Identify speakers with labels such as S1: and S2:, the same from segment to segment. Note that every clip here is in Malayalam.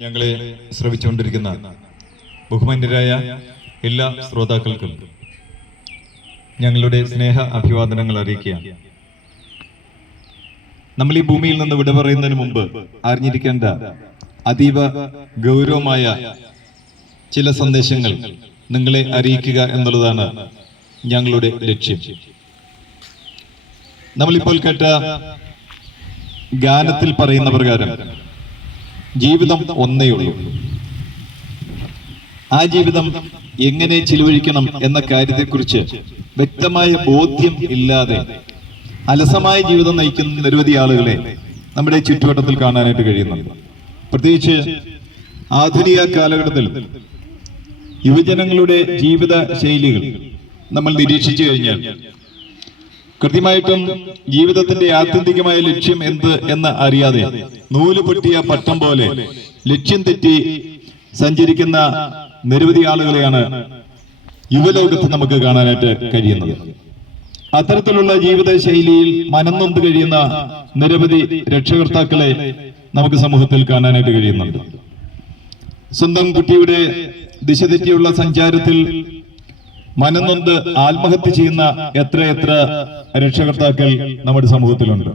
S1: ഞങ്ങളെ ശ്രവിച്ചുകൊണ്ടിരിക്കുന്ന ബഹുമാന്യരായ എല്ലാ ശ്രോതാക്കൾക്കും ഞങ്ങളുടെ സ്നേഹ അഭിവാദനങ്ങൾ അറിയിക്കുക നമ്മൾ ഈ ഭൂമിയിൽ നിന്ന് വിട പറയുന്നതിന് മുമ്പ് അറിഞ്ഞിരിക്കേണ്ട അതീവ ഗൗരവമായ ചില സന്ദേശങ്ങൾ നിങ്ങളെ അറിയിക്കുക എന്നുള്ളതാണ് ഞങ്ങളുടെ ലക്ഷ്യം. നമ്മളിപ്പോൾ കേട്ട ഗാനത്തിൽ പറയുന്ന പ്രകാരം ജീവിതം ഒന്നേ ഉള്ളൂ. ആ ജീവിതം എങ്ങനെ ചിലവഴിക്കണം എന്ന കാര്യത്തെക്കുറിച്ച് വ്യക്തമായ ബോധ്യം ഇല്ലാതെ അലസമായ ജീവിതം നയിക്കുന്ന നിരവധി ആളുകളെ നമ്മുടെ ചുറ്റുവട്ടത്തിൽ കാണാനായിട്ട് കഴിയുന്നുണ്ട് പ്രത്യേകിച്ച് ആധുനിക കാലഘട്ടത്തിൽ യുവജനങ്ങളുടെ ജീവിത ശൈലികൾ നമ്മൾ നിരീക്ഷിച്ചു കഴിഞ്ഞാൽ കൃത്യമായിട്ടും ജീവിതത്തിന്റെ ആത്യന്തികമായ ലക്ഷ്യം എന്ത് എന്ന് അറിയാതെ നൂൽ പൊട്ടിയ പട്ടം പോലെ ലക്ഷ്യം തെറ്റി സഞ്ചരിക്കുന്ന നിരവധി ആളുകളെയാണ് യുവലോകത്ത് നമുക്ക് കാണാനായിട്ട് കഴിയുന്നത്. അത്തരത്തിലുള്ള ജീവിത ശൈലിയിൽ മനംനൊന്ത് കഴിയുന്ന നിരവധി രക്ഷകർത്താക്കളെ നമുക്ക് സമൂഹത്തിൽ കാണാനായിട്ട് കഴിയുന്നുണ്ട്. സ്വന്തം കുട്ടിയുടെ ദിശ തെറ്റിയുള്ള സഞ്ചാരത്തിൽ മനംനൊന്ത് ആത്മഹത്യ ചെയ്യുന്ന എത്ര എത്ര രക്ഷകർത്താക്കൾ നമ്മുടെ സമൂഹത്തിലുണ്ട്.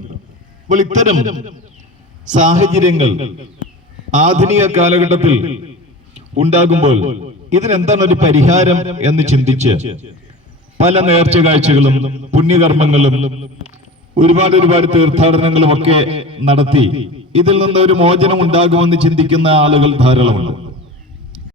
S1: അപ്പോൾ ഇത്തരം സാഹചര്യങ്ങൾ ആധുനിക കാലഘട്ടത്തിൽ ഉണ്ടാകുമ്പോൾ ഇതിനെന്താണ് ഒരു പരിഹാരം എന്ന് ചിന്തിച്ച് പല നേർച്ച കാഴ്ചകളും പുണ്യകർമ്മങ്ങളും ഒരുപാട് ഒരുപാട് തീർത്ഥാടനങ്ങളും ഒക്കെ നടത്തി ഇതിൽ നിന്ന് ഒരു മോചനം ഉണ്ടാകുമെന്ന് ചിന്തിക്കുന്ന ആളുകൾ ധാരാളമുണ്ട്.